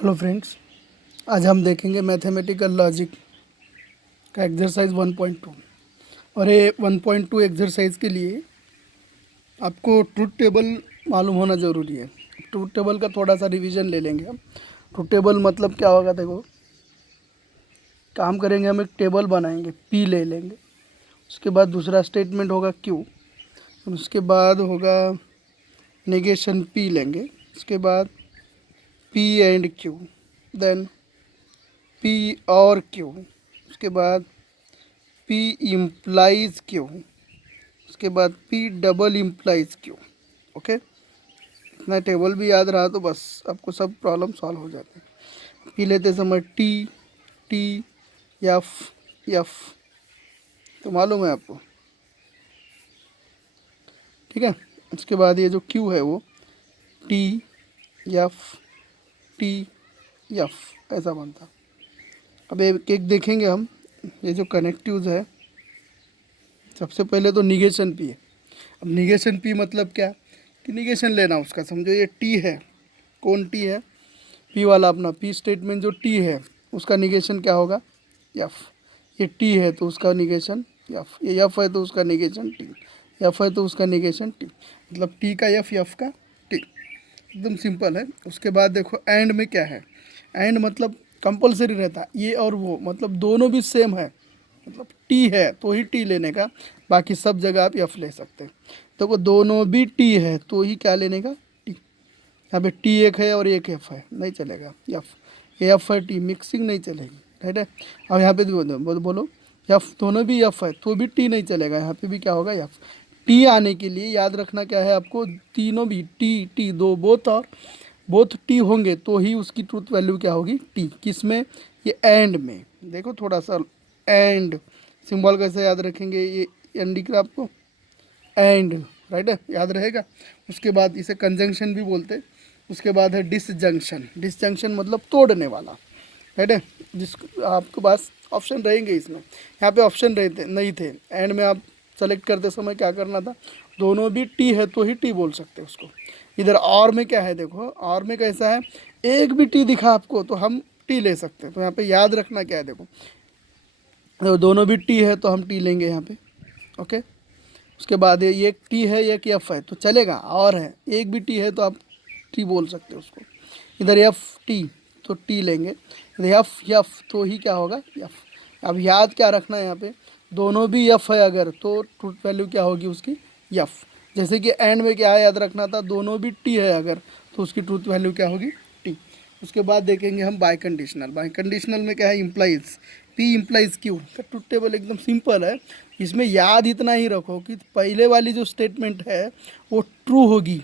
Hello friends, आज हम देखेंगे मैथमेटिकल लॉजिक का एक्सरसाइज 1.2। और ये 1.2 एक्सरसाइज के लिए आपको ट्रूथ टेबल मालूम होना ज़रूरी है। ट्रूथ टेबल का थोड़ा सा रिवीजन ले लेंगे हम। ट्रूथ टेबल मतलब क्या होगा, देखो काम करेंगे, हम एक टेबल बनाएंगे, पी ले लेंगे, उसके बाद दूसरा स्टेटमेंट होगा क्यू, उसके बाद होगा नेगेशन पी लेंगे, उसके बाद P and Q, then P और क्यू, उसके बाद P इम्प्लाइज क्यू, उसके बाद P double implies Q. Okay, इतना टेबल भी याद रहा तो बस आपको सब प्रॉब्लम सॉल्व हो जाते हैं। P लेते समय T, T, F, F तो मालूम है आपको, ठीक है। उसके बाद ये जो Q है वो T, F, T, F ऐसा बनता। अब एक एक देखेंगे हम, ये जो कनेक्टिव्स है, सबसे पहले तो निगेशन P है। अब निगेशन P मतलब क्या कि निगेशन लेना उसका, समझो ये टी है, कौन टी है, पी वाला अपना पी स्टेटमेंट जो टी है उसका निगेशन क्या होगा, एफ। ये टी है तो उसका निगेशन एफ, ये एफ है तो उसका निगेशन टी, एफ है तो उसका निगेशन टी, मतलब टी का एफ का टी, एकदम सिंपल है। उसके बाद देखो एंड में क्या है, एंड मतलब कंपलसरी रहता है, ये और वो मतलब दोनों भी सेम है, मतलब टी है तो ही टी लेने का, बाकी सब जगह आप एफ ले सकते हैं। तो वो दोनों भी टी है तो ही क्या लेने का, टी। यहाँ पे टी एक है और एक एफ है, नहीं चलेगा, एफ है टी मिक्सिंग नहीं चलेगी, राइट है। अब यहाँ पे बोलो एफ, दोनों भी एफ है तो भी टी नहीं चलेगा, यहाँ पे भी क्या होगा एफ। टी आने के लिए याद रखना क्या है आपको, तीनों भी टी टी दो बोथ और बोथ टी होंगे तो ही उसकी ट्रूथ वैल्यू क्या होगी, टी। किस में, ये एंड में। देखो थोड़ा सा एंड सिंबल कैसे याद रखेंगे, ये एन दिख रहा आपको, एंड, राइट है, याद रहेगा। उसके बाद इसे कंजंक्शन भी बोलते हैं। उसके बाद है डिसजंक्शन, डिसजंक्शन मतलब तोड़ने वाला, राइट है। जिस आपके पास ऑप्शन रहेंगे इसमें, यहाँ पे ऑप्शन रहते नहीं थे, एंड में आप सेलेक्ट करते समय क्या करना था, दोनों भी टी है तो ही टी बोल सकते हैं उसको। इधर और में क्या है, देखो और में कैसा है, एक भी टी दिखा आपको तो हम टी ले सकते हैं। तो यहाँ पे याद रखना क्या है, देखो तो दोनों भी टी है तो हम टी लेंगे यहाँ पे, ओके। उसके बाद ये एक टी है एक एफ है तो चलेगा, और है एक भी टी है तो आप टी बोल सकते हो उसको। इधर एफ टी तो टी लेंगे, इधर एफ एफ तो ही क्या होगा, एफ। अब याद क्या रखना है यहाँ पे, दोनों भी एफ है अगर तो ट्रूथ वैल्यू क्या होगी उसकी, एफ। जैसे कि एंड में क्या याद रखना था, दोनों भी टी है अगर तो उसकी ट्रूथ वैल्यू क्या होगी, टी। उसके बाद देखेंगे हम बाय कंडीशनल, बाय कंडीशनल में क्या है, इम्प्लाइज पी इम्प्लाइज क्यू का ट्रूथ टेबल एकदम सिंपल है। इसमें याद इतना ही रखो कि पहले वाली जो स्टेटमेंट है वो ट्रू होगी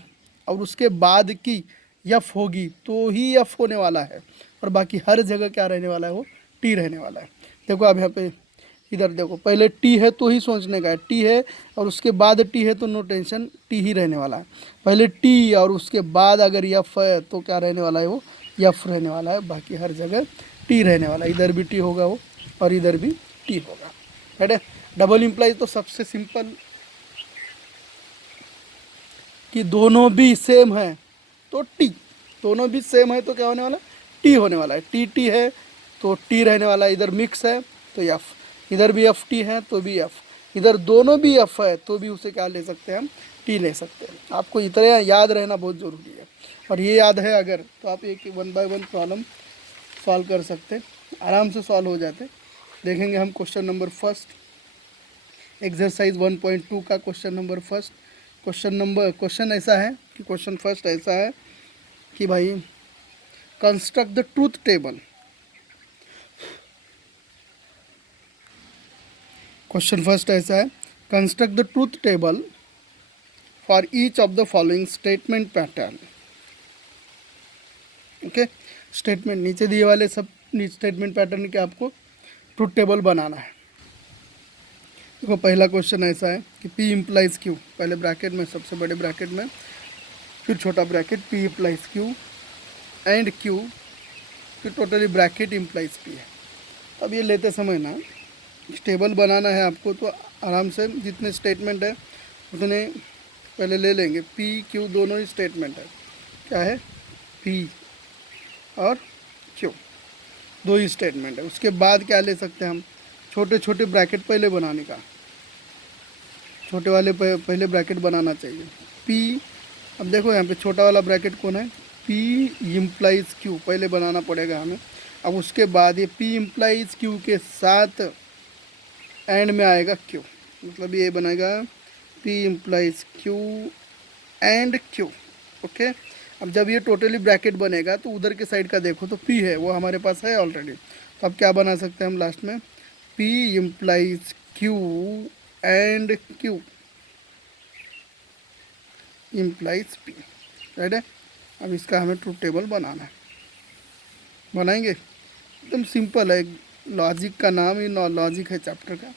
और उसके बाद की यफ होगी तो ही यफ होने वाला है, और बाकी हर जगह क्या रहने वाला है, वो टी रहने वाला है। देखो अब यहाँ पे इधर देखो, पहले टी है तो ही सोचने का है, टी है और उसके बाद टी है तो नो टेंशन, टी ही रहने वाला है। पहले टी और उसके बाद अगर यफ है तो क्या रहने वाला है, वो यफ रहने वाला है, बाकी हर जगह टी रहने वाला है। इधर भी टी होगा वो और इधर भी टी होगा, राइट है। डबल इम्प्लाइज तो सबसे सिंपल कि दोनों भी सेम है तो टी, दोनों भी सेम है तो क्या होने वाला, टी होने वाला है। टी टी है तो टी रहने वाला है, इधर मिक्स है तो एफ, इधर भी एफ टी है तो भी एफ, इधर दोनों भी एफ है तो भी उसे क्या ले सकते हैं हम, टी ले सकते हैं। आपको इतना याद रहना बहुत ज़रूरी है, और ये याद है अगर तो आप एक 1 बाय 1 प्रॉब्लम सॉल्व कर सकते हैं, आराम से सॉल्व हो जाते। देखेंगे हम क्वेश्चन नंबर फर्स्ट, एक्सरसाइज 1.2 का क्वेश्चन नंबर फर्स्ट। क्वेश्चन ऐसा है कि क्वेश्चन फर्स्ट ऐसा है कि भाई construct the truth table. Question first ऐसा है, construct the truth table for each of the following statement pattern. Okay, statement नीचे दिए वाले सब स्टेटमेंट पैटर्न के आपको ट्रूथ टेबल बनाना है। देखो पहला क्वेश्चन ऐसा है कि P इम्प्लाइज Q, पहले ब्रैकेट में, सबसे बड़े ब्रैकेट में, फिर छोटा bracket P implies Q and Q, फिर टोटली ब्रैकेट इम्प्लाइज P है। अब ये लेते समय ना टेबल बनाना है आपको, तो आराम से जितने स्टेटमेंट है उतने पहले ले लेंगे। P Q दोनों ही स्टेटमेंट है, क्या है, P और क्यू, दो ही स्टेटमेंट है। उसके बाद क्या ले सकते हैं हम, छोटे छोटे ब्रैकेट पहले बनाने का, छोटे वाले पहले ब्रैकेट बनाना चाहिए। पी, अब देखो यहाँ पे छोटा वाला ब्रैकेट कौन है, पी इम्प्लाइज क्यू पहले बनाना पड़ेगा हमें। अब उसके बाद ये पी इम्प्लाइज क्यू के साथ एंड में आएगा क्यू, मतलब ये बनेगा P implies Q and Q. Okay, अब जब ये टोटली ब्रैकेट बनेगा तो उधर के साइड का देखो तो पी है, वो हमारे पास है ऑलरेडी। तो अब क्या बना सकते हैं हम लास्ट में, P implies Q and Q implies P, right है। अब इसका हमें ट्रूथ टेबल बनाना है, बनाएंगे, एकदम सिंपल है, लॉजिक का नाम ही लॉजिक है चैप्टर का।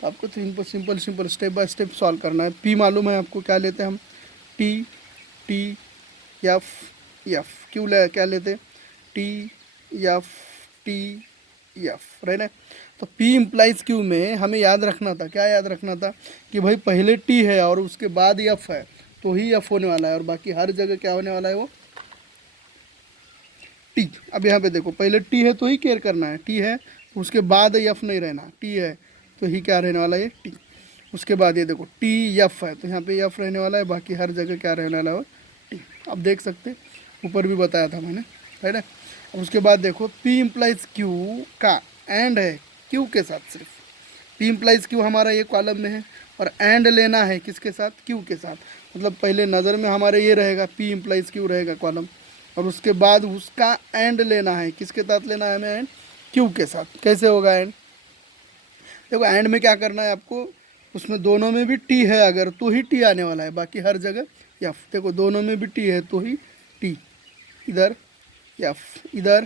तो आपको simple step by step solve करना है। पी मालूम है आपको, क्या लेते हैं हम, T T F F, Q ले क्या लेते, T F T F, right है। तो पी इम्प्लाइज क्यू में हमें याद रखना था, क्या याद रखना था कि भाई पहले टी है और उसके बाद एफ है तो ही एफ होने वाला है, और बाकी हर जगह क्या होने वाला है, वो टी। अब यहाँ पे देखो पहले टी है तो ही केयर करना है, टी है तो उसके बाद एफ नहीं रहना, टी है तो ही क्या रहने वाला है, टी। उसके बाद ये देखो टी एफ है तो यहाँ पे एफ रहने वाला है, बाकी हर जगह क्या रहने वाला है, टी। अब देख सकते, ऊपर भी बताया था मैंने, राइट है। अब उसके बाद देखो पी इम्प्लाइज क्यू का एंड है क्यू के साथ, सिर्फ पी इम्प्लाइज क्यू हमारा ये कॉलम में है और एंड लेना है किसके साथ, क्यू के साथ। मतलब पहले नज़र में हमारे ये रहेगा पी इम्प्लाइज क्यू रहेगा कॉलम, और उसके बाद उसका एंड लेना है, किसके साथ लेना है हमें, एंड क्यू के साथ। कैसे होगा एंड, देखो एंड में क्या करना है आपको, उसमें दोनों में भी टी है अगर तो ही टी आने वाला है, बाकी हर जगह एफ। देखो दोनों में भी टी है तो ही टी, इधर एफ, इधर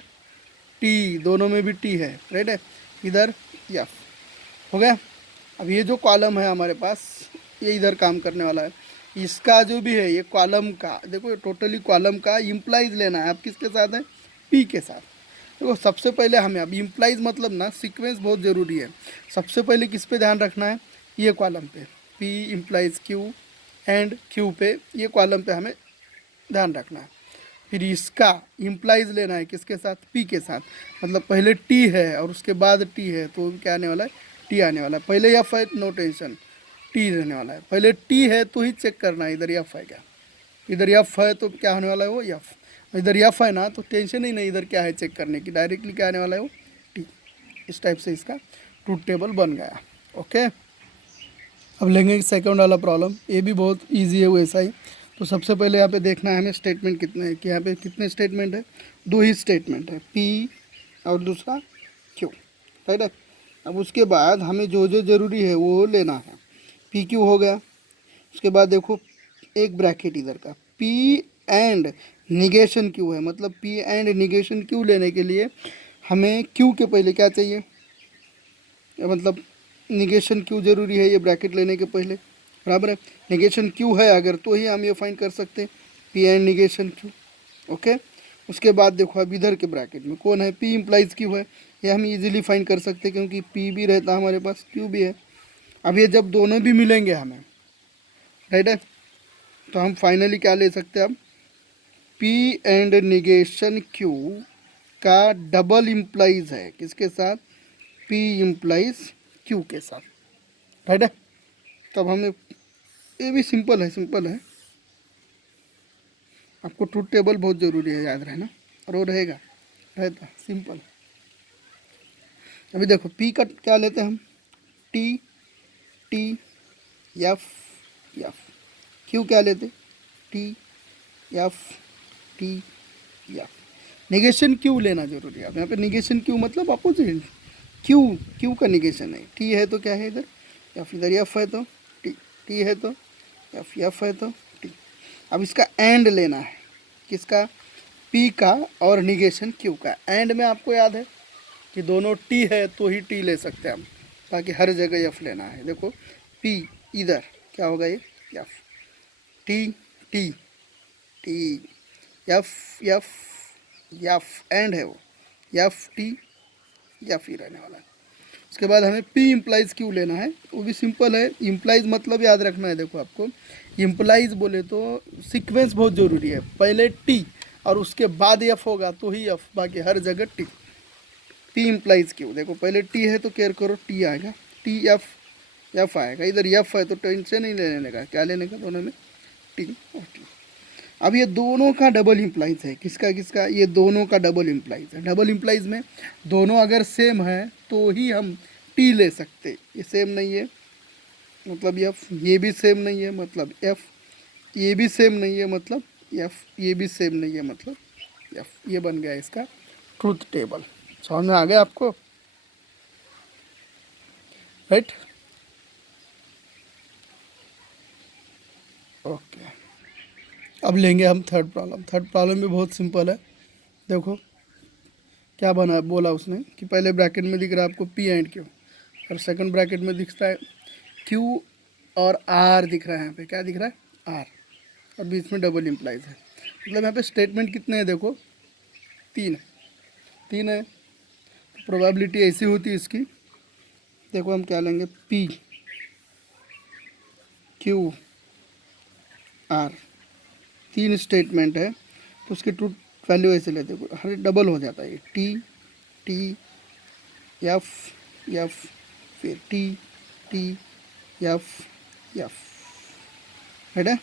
टी, दोनों में भी टी है, राइट है, इधर एफ, हो गया। अब ये जो कॉलम है हमारे पास, ये इधर काम करने वाला है, इसका जो भी है ये कॉलम का, देखो टोटली कॉलम का इम्प्लाइज लेना है। अब किसके साथ है, पी के साथ। देखो सबसे पहले हमें, अब इम्प्लाइज मतलब ना सीक्वेंस बहुत ज़रूरी है। सबसे पहले किस पे ध्यान रखना है, ये कॉलम पे, P implies Q and Q पे, ये कॉलम पे हमें ध्यान रखना है। फिर इसका इम्प्लाइज लेना है किसके साथ, पी के साथ। मतलब पहले टी है और उसके बाद टी है तो क्या आने वाला है, टी आने वाला है। पहले एफ है, नो टेंशन, टी रहने वाला है। पहले टी है तो ही चेक करना है इधर एफ है क्या, इधर एफ है तो क्या होने वाला है, वो एफ। इधर एफ है ना तो टेंशन ही नहीं इधर क्या है चेक करने की, डायरेक्टली क्या आने वाला है, वो टी। इस टाइप से इसका ट्रूथ टेबल बन गया। ओके, अब लेंगे सेकंड वाला प्रॉब्लम, ये भी बहुत इजी है वैसा ही। तो सबसे पहले यहाँ पे देखना है हमें स्टेटमेंट कितने हैं, कि यहाँ पे कितने स्टेटमेंट है, दो ही स्टेटमेंट है, पी और दूसरा क्यू, राइट है। अब उसके बाद हमें जो जो ज़रूरी है वो लेना है, पी क्यू हो गया। उसके बाद देखो एक ब्रैकेट इधर का, पी एंड निगेशन क्यू है, मतलब पी एंड निगेशन क्यू लेने के लिए हमें क्यू के पहले क्या चाहिए, मतलब निगेशन क्यू जरूरी है ये ब्रैकेट लेने के पहले, बराबर है। निगेशन क्यू है अगर तो ही हम ये फाइंड कर सकते हैं, P and negation Q. Okay, उसके बाद देखो अब इधर के ब्रैकेट में कौन है, पी इम्प्लाइज क्यू है, ये हम इजीली फाइंड कर सकते हैं क्योंकि पी भी रहता है हमारे पास, क्यू भी है। अब ये जब दोनों भी मिलेंगे हमें, राइट है, तो हम फाइनली क्या ले सकते हैं, अब पी एंड निगेशन क्यू का डबल इम्प्लाइज है किसके साथ, पी इम्प्लाइज क्यू के साथ, राइट है। तब हमें, ये भी सिंपल है, आपको ट्रूथ टेबल बहुत ज़रूरी है याद रहना, और वो रहेगा, रहता सिंपल। अभी देखो पी का क्या लेते हैं हम, T T F F, Q क्या लेते, T F T F. Negation Q लेना जरूरी है। अब यहाँ पे निगेशन क्यू मतलब अपोजिट, क्यू का निगेशन है, टी है तो क्या है इधर एफ, इधर एफ है तो टी, टी है तो एफ है तो टी। अब इसका एंड लेना है किसका, पी का और निगेशन क्यू का। एंड में आपको याद है कि दोनों टी है तो ही टी ले सकते हैं हम, बाकी हर जगह एफ लेना है। देखो पी इधर क्या होगा, ये F, T T T, F F F, and है वो एफ टी एफ ही रहने वाला है। उसके बाद हमें पी इम्प्लाइज क्यू लेना है, वो भी सिंपल है। इम्प्लाइज मतलब याद रखना है, देखो आपको इम्प्लाइज बोले तो सीक्वेंस बहुत ज़रूरी है, पहले टी, और उसके बाद एफ होगा तो ही एफ, बाकी हर जगह टी। T implies Q. देखो पहले टी है तो केयर करो, टी आएगा, टी एफ, एफ आएगा। इधर एफ है तो टेंशन नहीं लेने का, क्या लेने का, दोनों में टी और टी। अब ये दोनों का डबल इम्प्लाइज है, किसका किसका, ये दोनों का डबल इम्प्लाइज है। डबल इम्प्लाइज में दोनों अगर सेम है तो ही हम टी ले सकते। ये सेम नहीं है मतलब एफ, ये भी सेम नहीं है मतलब एफ, ये भी सेम नहीं है मतलब एफ, ये भी सेम नहीं है मतलब एफ। ये बन गया इसका ट्रूथ टेबल। समझ में आ गया आपको, राइट? ओके, अब लेंगे हम थर्ड प्रॉब्लम। थर्ड प्रॉब्लम भी बहुत सिंपल है। देखो क्या बना, बोला उसने कि पहले ब्रैकेट में दिख रहा है आपको पी एंड क्यू, और सेकंड ब्रैकेट में दिखता है क्यू और आर दिख रहा है। यहाँ पे क्या दिख रहा है, आर, और बीच में डबल इम्प्लाइज है। मतलब यहाँ पे स्टेटमेंट कितने हैं, देखो तीन है, तीन है। तो प्रोबेबिलिटी ऐसी होती है इसकी, देखो हम क्या लेंगे, पी क्यू आर, तीन स्टेटमेंट है तो उसकी ट्रूथ वैल्यू ऐसे लेते हैं, हर डबल हो जाता है। टी टी एफ एफ, फिर टी टी एफ एफ, है।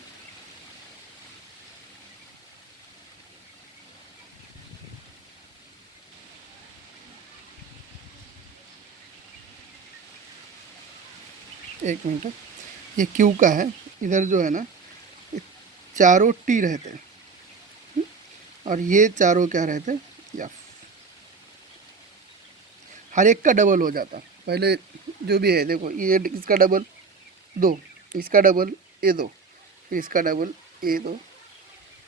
एक मिनट, ये क्यू का है, इधर जो है ना ये चारों टी रहते हैं और ये चारों क्या रहते हैं, एफ। हर एक का डबल हो जाता है। पहले जो भी है देखो, ये इसका डबल दो, इसका डबल ये दो, फिर इसका डबल ये दो,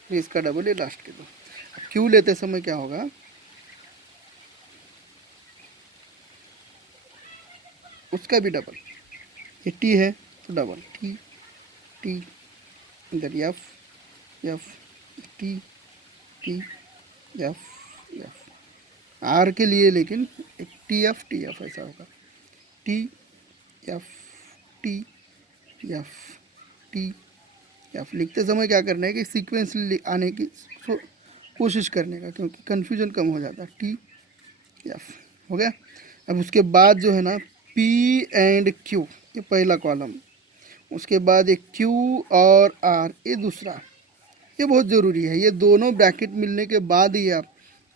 फिर इसका डबल ये लास्ट के दो। अब क्यू लेते समय क्या होगा, उसका भी डबल, ये टी है तो डबल टी टी, इधर F F, T T F F. R के लिए लेकिन एक टी एफ ऐसा होगा, T F T F T F. लिखते समय क्या करना है कि सीक्वेंस आने की कोशिश करने का, क्योंकि कन्फ्यूजन कम हो जाता है। टी एफ हो गया। अब उसके बाद जो है ना पी एंड क्यू, ये पहला कॉलम, उसके बाद एक क्यू और आर, ये दूसरा। ये बहुत ज़रूरी है, ये दोनों ब्रैकेट मिलने के बाद ही आप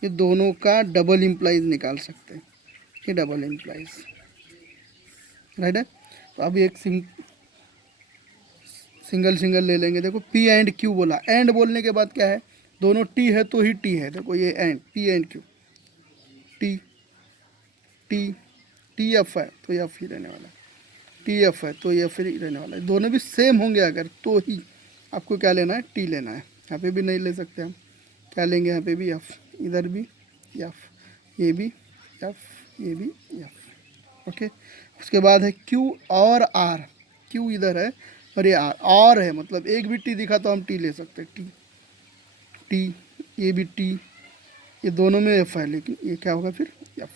ये दोनों का डबल इम्प्लाइज निकाल सकते हैं। ये डबल इम्प्लाइज, राइट है। तो अभी एक सिंगल सिंगल ले लेंगे। देखो पी एंड क्यू बोला, एंड बोलने के बाद क्या है, दोनों टी है तो ही टी है। देखो ये and, P and Q, T T T F है तो एफ ही रहने वाला है, टी एफ है तो एफ ही रहने वाला है। दोनों भी सेम होंगे अगर तो ही आपको क्या लेना है, टी लेना है। यहाँ पे भी नहीं ले सकते हम, क्या लेंगे, यहाँ पे भी एफ, इधर भी एफ, ये भी एफ, ये भी एफ। ओके, उसके बाद है क्यू और आर। क्यू इधर है और ये आर है, मतलब एक भी टी दिखा तो हम टी ले सकते हैं। टी टी, ये भी टी, ये दोनों में एफ है, लेकिन ये क्या होगा फिर, एफ।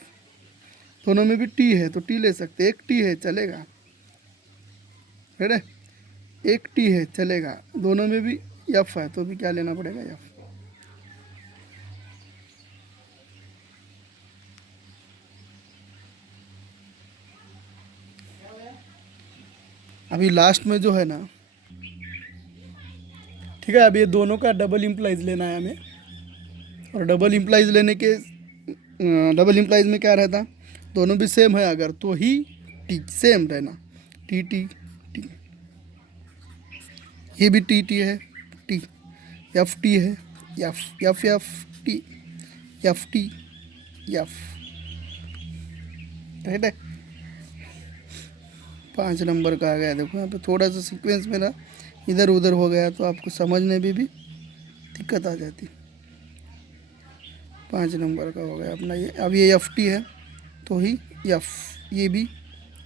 दोनों में भी टी है तो टी ले सकते, एक टी है चलेगा, है, एक टी है चलेगा। दोनों में भी एफ है तो भी क्या लेना पड़ेगा, एफ। अभी लास्ट में जो है ना, ठीक है, अब ये दोनों का डबल इम्प्लाइज लेना है हमें। और डबल इम्प्लाइज लेने के, डबल इम्प्लाइज में क्या रहता, दोनों भी सेम है अगर तो ही टी सेम रहना, टी टी टी, ये भी टी टी है, टी एफ टी है, F F F T F T F, right है। 5 नंबर का आ गया। देखो यहाँ पे थोड़ा सा सीक्वेंस मेरा इधर उधर हो गया तो आपको समझने में भी दिक्कत आ जाती। 5 नंबर का हो गया अपना ये। अब ये एफ टी है तो ही एफ, ये भी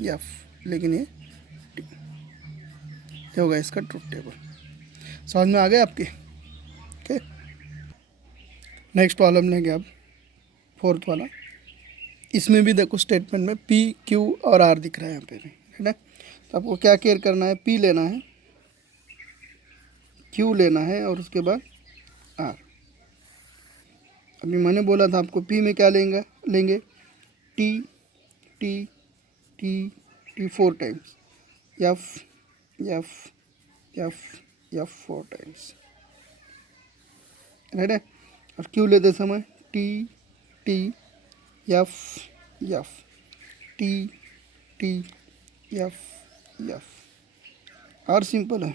एफ, लेकिन ये टी। ये होगा इसका ट्रूथ टेबल। समझ में आ गया आपके, ओके। नेक्स्ट प्रॉब्लम लेंगे अब, फोर्थ वाला। इसमें भी देखो स्टेटमेंट में पी क्यू और आर दिख रहा है यहाँ पे, है ना। तो आपको क्या केयर करना है, पी लेना है, क्यू लेना है और उसके बाद आर। अभी मैंने बोला था आपको पी में क्या लेंगे लेंगे T T T T 4 times, F F F F 4 times, right है। और क्यू लेते समय T T F F T T F F. और सिंपल है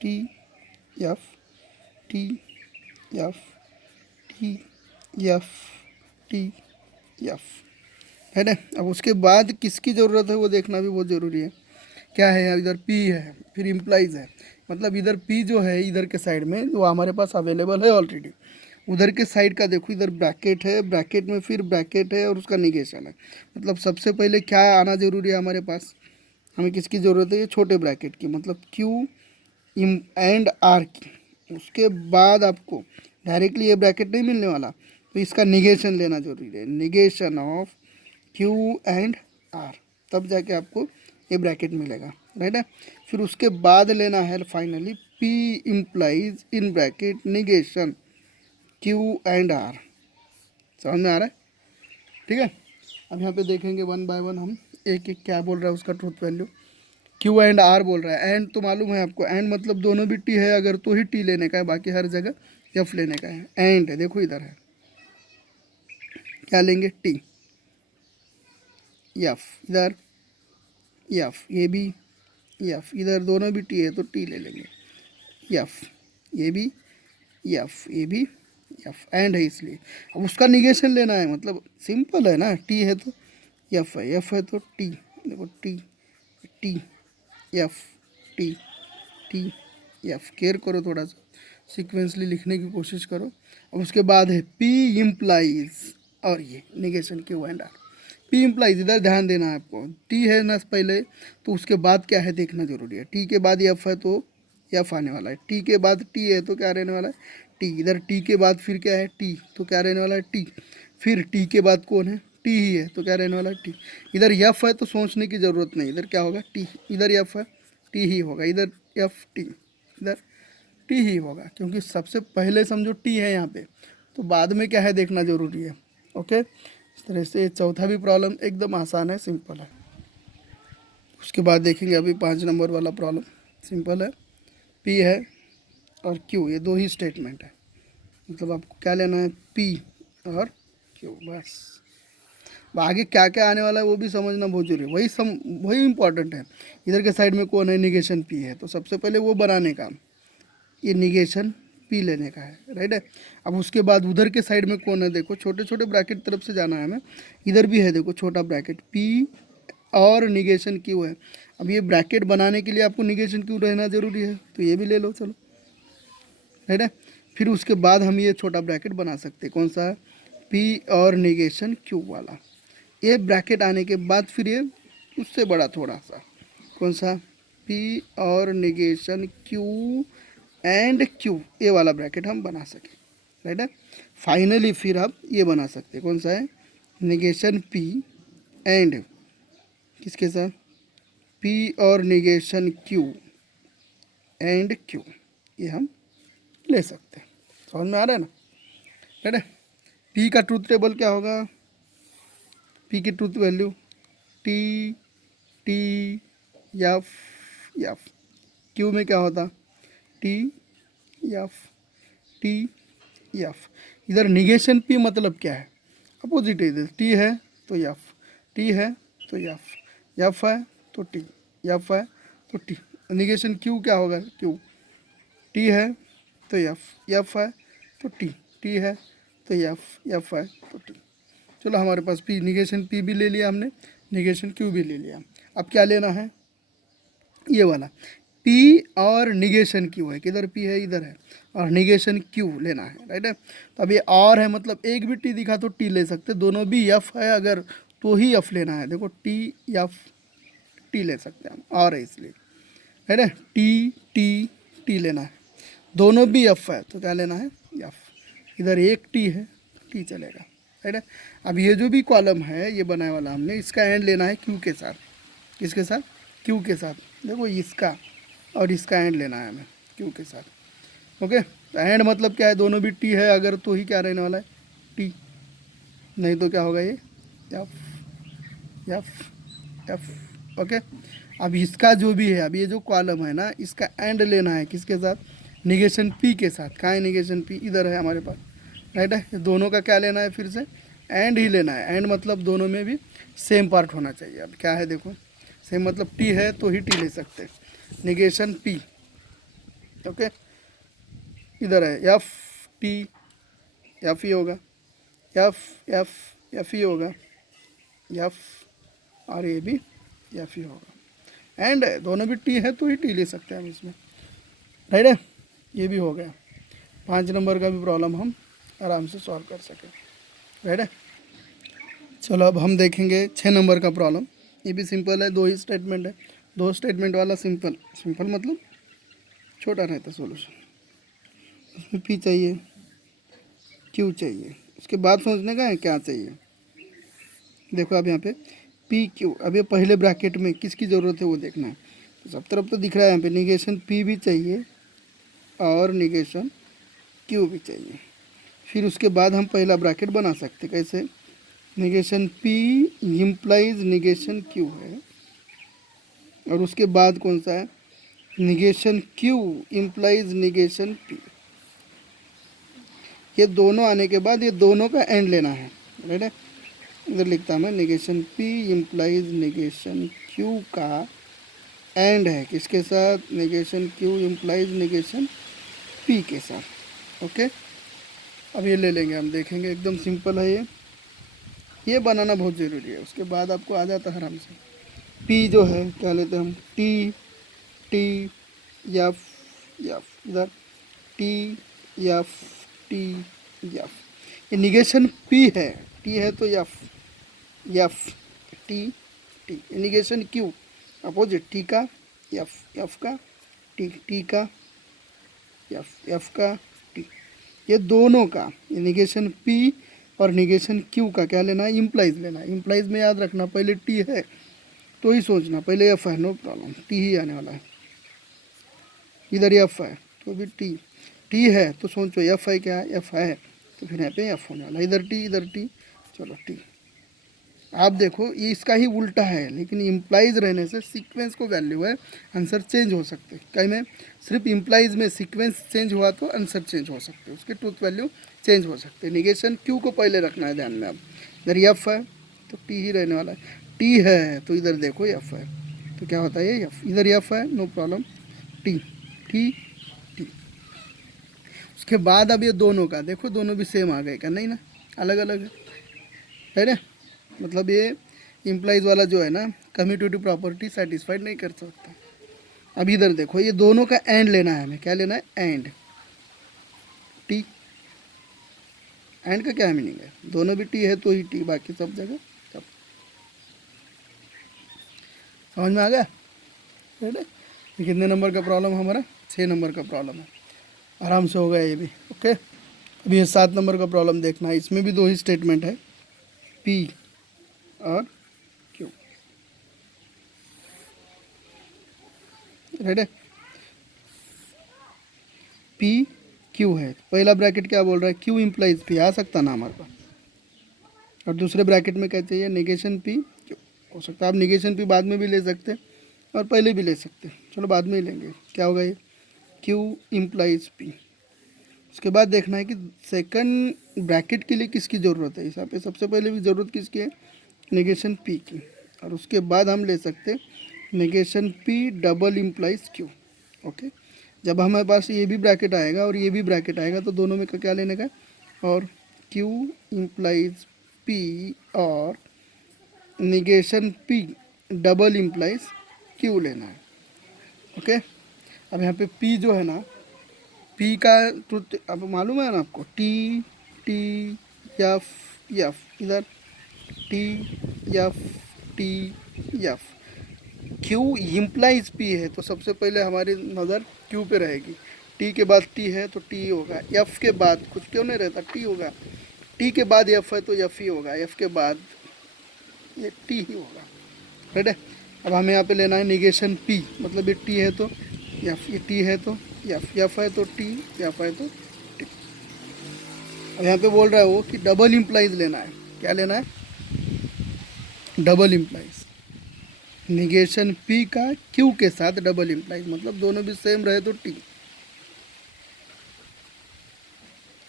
T F T F T F T F, है ना। अब उसके बाद किसकी ज़रूरत है वो देखना भी बहुत ज़रूरी है। क्या है यार, इधर पी है फिर इम्प्लाइज है, मतलब इधर पी जो है इधर के साइड में वो हमारे पास अवेलेबल है ऑलरेडी। उधर के साइड का देखो, इधर ब्रैकेट है, ब्रैकेट में फिर ब्रैकेट है और उसका निगेशन है। मतलब सबसे पहले क्या आना ज़रूरी है हमारे पास, हमें किसकी ज़रूरत है, ये छोटे ब्रैकेट की, मतलब क्यू एंड आर की। उसके बाद आपको डायरेक्टली ये ब्रैकेट नहीं मिलने वाला, तो इसका निगेशन लेना जरूरी है, negation of Q and R, तब जाके आपको ये ब्रैकेट मिलेगा, राइट है। फिर उसके बाद लेना है finally P implies in bracket negation Q and R. समझ में आ रहा है, ठीक है। अब यहाँ पे देखेंगे वन बाय वन हम एक एक क्या बोल रहा है उसका truth value. Q and R बोल रहा है, एंड तो मालूम है आपको, एंड मतलब दोनों भी टी है अगर तो ही टी लेने का है, बाकी हर जगह एफ लेने का है। एंड है, देखो इधर है, क्या लेंगे टी एफ, इधर एफ, ये भी एफ, इधर दोनों भी टी है तो टी ले लेंगे, एफ ये भी एफ, ये भी एफ, एंड है इसलिए। अब उसका निगेशन लेना है, मतलब सिंपल है ना, टी है तो एफ है, एफ है तो टी, देखो T T F T T F, care करो थोड़ा सा, सीक्वेंसली लिखने की कोशिश करो। अब उसके बाद है पी इम्प्लाइज, और ये negation Q and R. P implies इधर ध्यान देना है आपको, टी है ना पहले, तो उसके बाद क्या है देखना जरूरी है। टी के बाद एफ है तो एफ आने वाला है, टी के बाद टी है तो क्या रहने वाला है टी, इधर टी के बाद फिर क्या है टी, तो क्या रहने वाला है टी, फिर टी के बाद कौन है टी ही है तो क्या रहने वाला है टी। इधर एफ है तो सोचने की ज़रूरत नहीं, इधर क्या होगा टी, इधर एफ है टी ही होगा, इधर एफ टी, इधर टी ही होगा, क्योंकि सबसे पहले समझो टी है यहाँ पे, तो बाद में क्या है देखना जरूरी है। ओके, इस तरह से चौथा भी प्रॉब्लम एकदम आसान है, सिंपल है। उसके बाद देखेंगे अभी 5 नंबर वाला प्रॉब्लम, सिंपल है। पी है और क्यू, ये दो ही स्टेटमेंट है, मतलब आपको क्या लेना है पी और क्यू, बस। आगे क्या क्या आने वाला है वो भी समझना बहुत जरूरी है, वही इंपॉर्टेंट है। इधर के साइड में कौन है निगेशन पी है, तो सबसे पहले वो बनाने का, ये निगेशन पी लेने का है, राइट है। अब उसके बाद उधर के साइड में कौन है, देखो छोटे छोटे ब्रैकेट तरफ से जाना है हमें, इधर भी है देखो छोटा ब्रैकेट पी और निगेशन क्यू है। अब ये ब्रैकेट बनाने के लिए आपको निगेशन क्यू रहना जरूरी है, तो ये भी ले लो चलो, राइट है। फिर उसके बाद हम ये छोटा ब्रैकेट बना सकते हैं, कौन सा, पी और निगेशन क्यू वाला। ये ब्रैकेट आने के बाद फिर ये उससे बड़ा थोड़ा सा, कौन सा, पी और निगेशन क्यू एंड क्यू, ये वाला ब्रैकेट हम बना सकें, राइट है। फाइनली फिर आप ये बना सकते हैं, कौन सा है, निगेशन पी एंड किसके साथ, पी और निगेशन क्यू एंड क्यू, ये हम ले सकते हैं। समझ में आ रहा है ना, राइट है। पी का ट्रूथ टेबल क्या होगा, पी की truth value T T F F, Q में क्या होता टी एफ टी एफ। इधर निगेशन पी मतलब क्या है, अपोजिट है, इधर टी है तो एफ, टी है तो एफ है तो टी, एफ है तो टी। निगेशन क्यू क्या होगा, क्यू टी है तो एफ है तो टी, टी है तो एफ है तो टी। चलो हमारे पास पी, निगेशन पी भी ले लिया हमने, निगेशन क्यू भी ले लिया। अब क्या लेना है, ये वाला पी और निगेशन क्यू है, किधर पी है इधर है, और निगेशन क्यू लेना है, राइट है। तो अब ये और है, मतलब एक भी टी दिखा तो टी ले सकते, दोनों भी एफ है अगर तो ही एफ लेना है, देखो टी एफ टी ले सकते हैं हम, और है इसलिए, है ना, टी टी टी लेना है, दोनों भी एफ है तो क्या लेना है एफ, इधर एक टी है टी चलेगा, राइट है। अब ये जो भी कॉलम है ये बनाया वाला हमने, इसका एंड लेना है क्यू के साथ, किसके साथ, क्यू के साथ, देखो इसका और इसका एंड लेना है हमें क्यू के साथ। ओके, तो एंड मतलब क्या है, दोनों भी टी है अगर तो ही क्या रहने वाला है टी, नहीं तो क्या होगा ये एफ एफ एफ। ओके, अब इसका जो भी है, अब ये जो कॉलम है ना, इसका एंड लेना है किसके साथ, निगेशन पी के साथ। कहाँ है निगेशन पी, इधर है हमारे पास, राइट है। ये दोनों का क्या लेना है, फिर से एंड ही लेना है। एंड मतलब दोनों में भी सेम पार्ट होना चाहिए। अब क्या है देखो, सेम मतलब टी है तो ही टी ले सकते हैं, निगेशन पी। ओके, इधर है एफ टी, एफ ही होगा, एफ एफ एफ ही होगा, एफ, और ये भी एफ ही होगा। एंड है, दोनों भी टी है तो ही टी ले सकते हैं हम इसमें, राइट है। ये भी हो गया, 5 नंबर का भी प्रॉब्लम हम आराम से सॉल्व कर सकें, राइट है। चलो अब हम देखेंगे 6 नंबर का प्रॉब्लम। ये भी सिंपल है, 2 ही स्टेटमेंट है, 2 स्टेटमेंट वाला सिंपल। सिंपल मतलब छोटा रहता सोल्यूशन। उसमें पी चाहिए, क्यू चाहिए, उसके बाद सोचने का है क्या चाहिए। देखो अब यहाँ पे पी क्यू, अब ये पहले ब्रैकेट में किसकी ज़रूरत है वो देखना है। तो सब तरफ तो दिख रहा है यहाँ पे निगेशन पी भी चाहिए और निगेशन क्यू भी चाहिए। फिर उसके बाद हम पहला ब्रैकेट बना सकते, कैसे, negation P implies negation Q है, और उसके बाद कौन सा है, negation Q implies negation P. ये दोनों आने के बाद ये दोनों का एंड लेना है, राइट है। इधर लिखता मैं negation P implies negation Q का एंड है किसके साथ, negation Q implies negation P के साथ। ओके, अब ये ले लेंगे हम, देखेंगे एकदम सिंपल है ये बनाना बहुत ज़रूरी है, उसके बाद आपको आ जाता है आराम से। पी जो है क्या लेते हैं हम, टी टी एफ एफ, इधर टी एफ टी एफ। ये निगेशन पी है, टी है तो F F T T. Negation Q opposite, T का एफ, एफ का टी, टी का एफ, एफ का टी। ये दोनों का, ये निगेशन पी और निगेशन क्यू का क्या लेना है, इम्प्लाइज लेना है। इम्प्लाइज में याद रखना पहले टी है तो ही सोचना, पहले एफ है, नो प्रॉब्लम, टी ही आने वाला है। इधर एफ है तो भी टी, टी है तो सोचो एफ है, क्या एफ है तो फिर यहाँ पे एफ होने वाला, इधर टी इधर टी, चलो टी। आप देखो ये इसका ही उल्टा है, लेकिन इम्प्लाइज रहने से सीक्वेंस को वैल्यू है, आंसर चेंज हो सकते हैं। कहीं में सिर्फ इम्प्लाइज में सीक्वेंस चेंज हुआ तो आंसर चेंज हो सकते हैं, उसके ट्रूथ वैल्यू चेंज हो सकते हैं। निगेशन क्यू को पहले रखना है ध्यान में। अब इधर एफ है तो टी ही रहने वाला है, टी है तो इधर देखो एफ है तो क्या होता है ये एफ, इधर एफ है no problem, T T T. उसके बाद अब ये दोनों का देखो, दोनों भी सेम आ गए क्या, नहीं ना, अलग अलग है ना। मतलब ये इम्प्लाइज वाला जो है ना, कम्यूटेटिव प्रॉपर्टी सेटिस्फाइड नहीं कर सकता। अब इधर देखो ये दोनों का एंड लेना है हमें, क्या लेना है, एंड टी। एंड का क्या मीनिंग है, दोनों भी टी है तो ही टी, बाकी सब जगह तब। समझ में आ गया, राइट है। ये कितने नंबर का प्रॉब्लम हमारा, 6 नंबर का प्रॉब्लम है, आराम से हो गया ये भी। ओके, अभी ये 7 नंबर का प्रॉब्लम देखना है। इसमें भी 2 ही स्टेटमेंट है, पी और क्यू, राइट है। पी क्यू है, पहला ब्रैकेट क्या बोल रहा है, क्यू इम्प्लाइज पी, आ सकता ना हमारे पास। और दूसरे ब्रैकेट में क्या चाहिए, निगेशन पी क्यू। हो सकता है आप निगेशन पी बाद में भी ले सकते हैं और पहले भी ले सकते हैं, चलो बाद में ही लेंगे। क्या होगा ये, क्यू इम्प्लाइज पी। उसके बाद देखना है कि सेकंड ब्रैकेट के लिए किसकी ज़रूरत है। यहाँ पे सबसे पहले भी ज़रूरत किसकी है, निगेशन पी की, और उसके बाद हम ले सकते हैं negation P double implies Q. Okay, जब हमारे पास ये भी ब्रैकेट आएगा और ये भी ब्रैकेट आएगा तो दोनों में का क्या लेने का, और क्यू इम्प्लाइज पी और negation P double implies Q लेना है। ओके, अब यहाँ पे पी जो है ना, पी का ट्रुथ अब मालूम है ना आपको, टी टी एफ एफ, इधर T F T F. Q implies P है तो सबसे पहले हमारी नज़र क्यू पे रहेगी, टी के बाद टी है तो टी होगा, एफ के बाद कुछ क्यों नहीं रहता, टी होगा, टी के बाद एफ है तो एफ ही होगा, एफ के बाद ये टी ही होगा, राइट है। अब हमें यहाँ पे लेना है निगेशन पी, मतलब ये टी है तो एफ, ये टी है तो एफ, एफ है तो टी, एफ है तो टी। अब यहाँ पे बोल रहा है वो कि डबल इम्प्लाइज लेना है। क्या लेना है? Double implies. निगेशन पी का क्यू के साथ डबल इम्प्लाइज, मतलब दोनों भी सेम रहे तो टी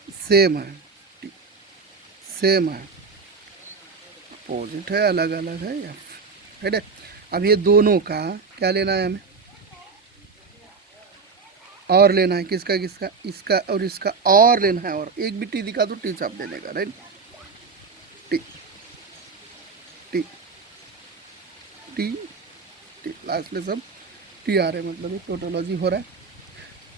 सेम है, टी सेम है, अपोजिट है, अलग अलग है, एफ। राइट है। अब ये दोनों का क्या लेना है हमें? और लेना है। किसका किसका? इसका और इसका और लेना है। और एक भी टी दिखा तो टी छाप देने का। Right, T T T T, last में सब टी आ रहे हैं, मतलब ये टोटोलॉजी हो रहा है।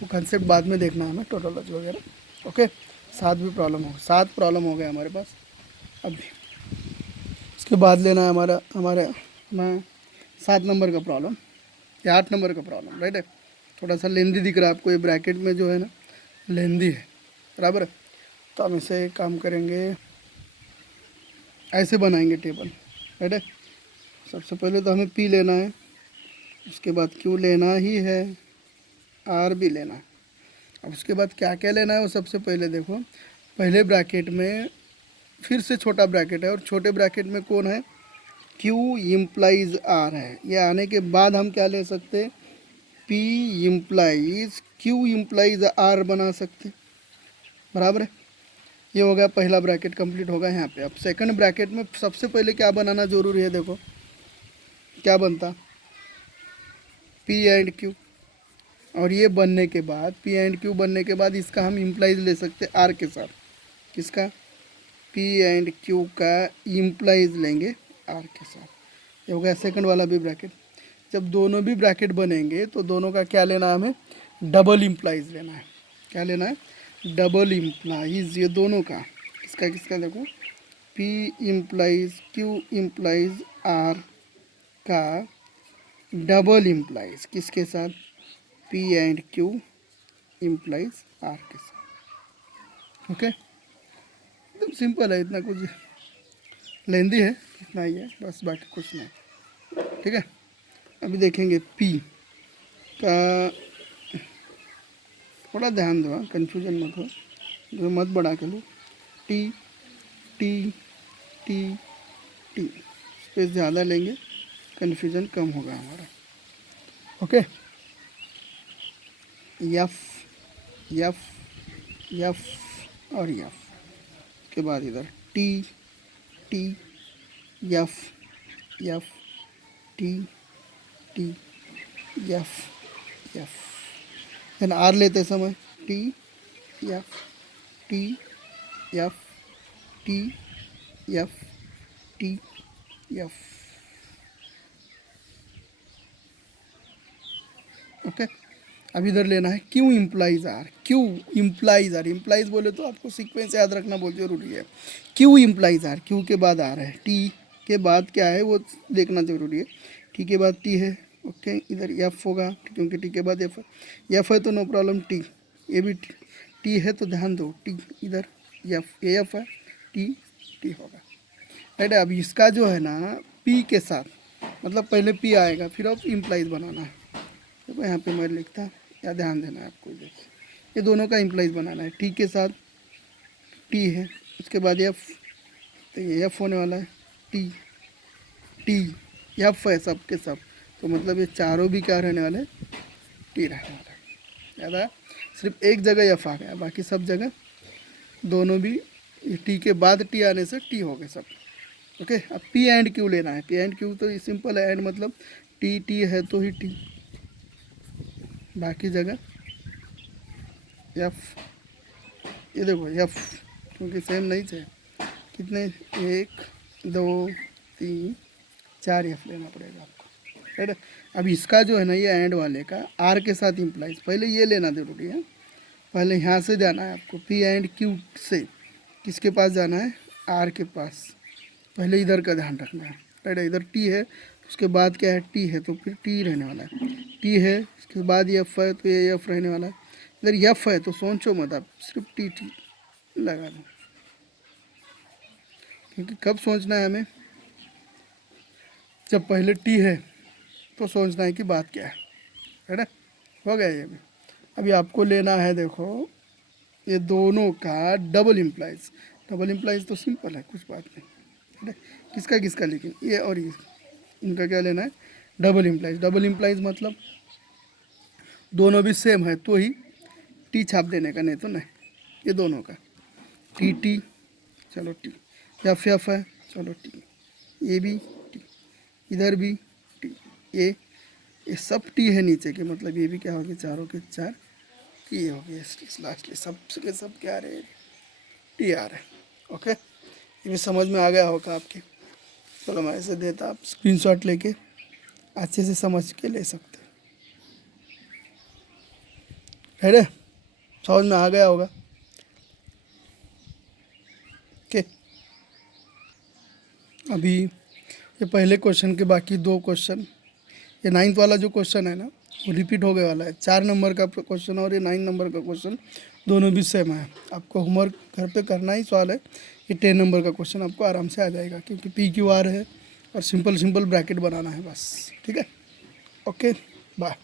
वो कंसेप्ट बाद में देखना है हमें, टोटोलॉजी वगैरह। ओके, 7 भी प्रॉब्लम हो, 7 प्रॉब्लम हो गए हमारे पास अभी। उसके बाद लेना है हमारे हमें 7 नंबर का प्रॉब्लम या 8 नंबर का प्रॉब्लम। राइट है। थोड़ा सा लेंदी दिख रहा है आपको, ये ब्रैकेट में जो है ना लेंदी है, बराबर है। तो हम इसे एक काम करेंगे, ऐसे बनाएंगे टेबल। राइट है। सबसे पहले तो हमें पी लेना है, उसके बाद क्यू लेना ही है, आर भी लेना है। अब उसके बाद क्या क्या लेना है वो सबसे पहले देखो, पहले ब्रैकेट में फिर से छोटा ब्रैकेट है और छोटे ब्रैकेट में कौन है? क्यू इम्प्लाइज आर है। ये आने के बाद हम क्या ले सकते हैं? P implies Q implies R बना सकते, बराबर है। ये हो गया पहला ब्रैकेट, कंप्लीट होगा यहाँ पे। अब सेकंड ब्रैकेट में सबसे पहले क्या बनाना जरूरी है? देखो क्या बनता, पी एंड क्यू। और ये बनने के बाद, पी एंड क्यू बनने के बाद इसका हम इम्प्लाइज ले सकते आर के साथ। किसका? पी एंड क्यू का इम्प्लाइज लेंगे आर के साथ। ये हो गया सेकंड वाला भी ब्रैकेट। जब दोनों भी ब्रैकेट बनेंगे तो दोनों का क्या लेना है हमें? डबल इम्प्लाइज लेना है। क्या लेना है? डबल इम्प्लाइज, ये दोनों का। किसका किसका? देखो, P implies Q implies R का डबल इम्प्लाइज किसके साथ? P and Q implies R के साथ। ओके, एकदम सिंपल है, इतना कुछ लेंदी है, इतना ही है बस, बाकी कुछ नहीं। ठीक है। अभी देखेंगे पी का, थोड़ा ध्यान दो, कन्फ्यूजन मत हो, जो मत बढ़ा के लो। T T T T, space ज़्यादा लेंगे, कन्फ्यूजन कम होगा हमारा। ओके, यफ यफ यफ और यफ के बाद इधर T T F F T T F F. Then R लेते समय T F T F T F T F. Okay, अब इधर लेना है Q implies R. Q implies R, implies बोले तो आपको सीक्वेंस याद रखना बहुत जरूरी है। क्यू इम्प्लाइज आर, क्यू के बाद आर है, टी के बाद क्या है वो देखना जरूरी है। टी के बाद टी है, ओके। इधर एफ होगा क्योंकि टी के बाद एफ है, एफ है तो नो प्रॉब्लम। टी, ये भी टी है तो ध्यान दो, टी इधर एफ, ए एफ है, टी टी होगा। राइट है। अब इसका जो है ना पी के साथ, मतलब पहले पी आएगा फिर अब इम्प्लाइज बनाना है। देखो यहाँ पे मैं लिखता, या ध्यान देना है आपको। देखिए ये दोनों का इम्प्लाइज बनाना है। टी के साथ टी है, उसके बाद एफ, तो ये एफ होने वाला है। टी टी एफ है सब के सब, तो मतलब ये चारों भी क्या रहने वाले? टी रहने वाला है। याद आया? सिर्फ एक जगह एफ आ गया, बाकी सब जगह दोनों भी टी के बाद टी आने से टी हो गए सब। ओके, अब पी एंड क्यू लेना है। पी एंड क्यू तो सिंपल है, एंड मतलब टी टी है तो ही टी, बाकी जगह एफ। ये देखो एफ, क्योंकि सेम नहीं थे, कितने? 1 2 3 4 एफ लेना पड़ेगा आपको। राइट। अब इसका जो है ना ये एंड वाले का आर के साथ इम्प्लाइज, पहले ये लेना जरूरी है। पहले यहाँ से जाना है आपको, पी एंड क्यू से किसके पास जाना है? आर के पास। पहले इधर का ध्यान रखना है। राइट, इधर टी है, उसके बाद क्या है? टी है तो फिर टी रहने वाला है। टी है, उसके बाद एफ है तो ये एफ रहने वाला है। इधर एफ है तो सोचो मत आप, सिर्फ टी टी लगा दो, क्योंकि कब सोचना है हमें? जब पहले टी है तो सोचना है कि बात क्या है। ना, हो गया ये भी। अभी आपको लेना है, देखो ये दोनों का डबल इम्प्लाइज। डबल इम्प्लाइज तो सिंपल है, कुछ बात नहीं है। किसका किसका, लेकिन ये और ये इनका क्या लेना है, डबल इम्प्लाइज। डबल इम्प्लाइज मतलब दोनों भी सेम है तो ही टी छाप देने का, नहीं तो नहीं। ये दोनों का टी टी, चलो टी। एफ एफ है, चलो टी। ये भी टी, इधर भी टी। ये सब टी है नीचे के, मतलब ये भी क्या हो गया, चारों के चार ये हो गया। लास्टली सब के सब क्या आ रहे हैं, टी आ रहे हैं। ओके, ये भी समझ में आ गया होगा आपके। चलो मैं ऐसे देता, आप स्क्रीनशॉट लेके अच्छे से समझ के ले सकते हैं। है समझ में आ गया होगा। ओके, अभी ये पहले क्वेश्चन के बाकी 2 क्वेश्चन, ये 9th वाला जो क्वेश्चन है ना वो रिपीट हो गया वाला है। 4 नंबर का क्वेश्चन और ये 9 नंबर का क्वेश्चन दोनों भी सेम है। आपको होमवर्क घर पे करना ही सवाल है। ये 10 नंबर का क्वेश्चन आपको आराम से आ जाएगा, क्योंकि PQR है और सिंपल सिंपल ब्रैकेट बनाना है बस। ठीक है, ओके, बाय।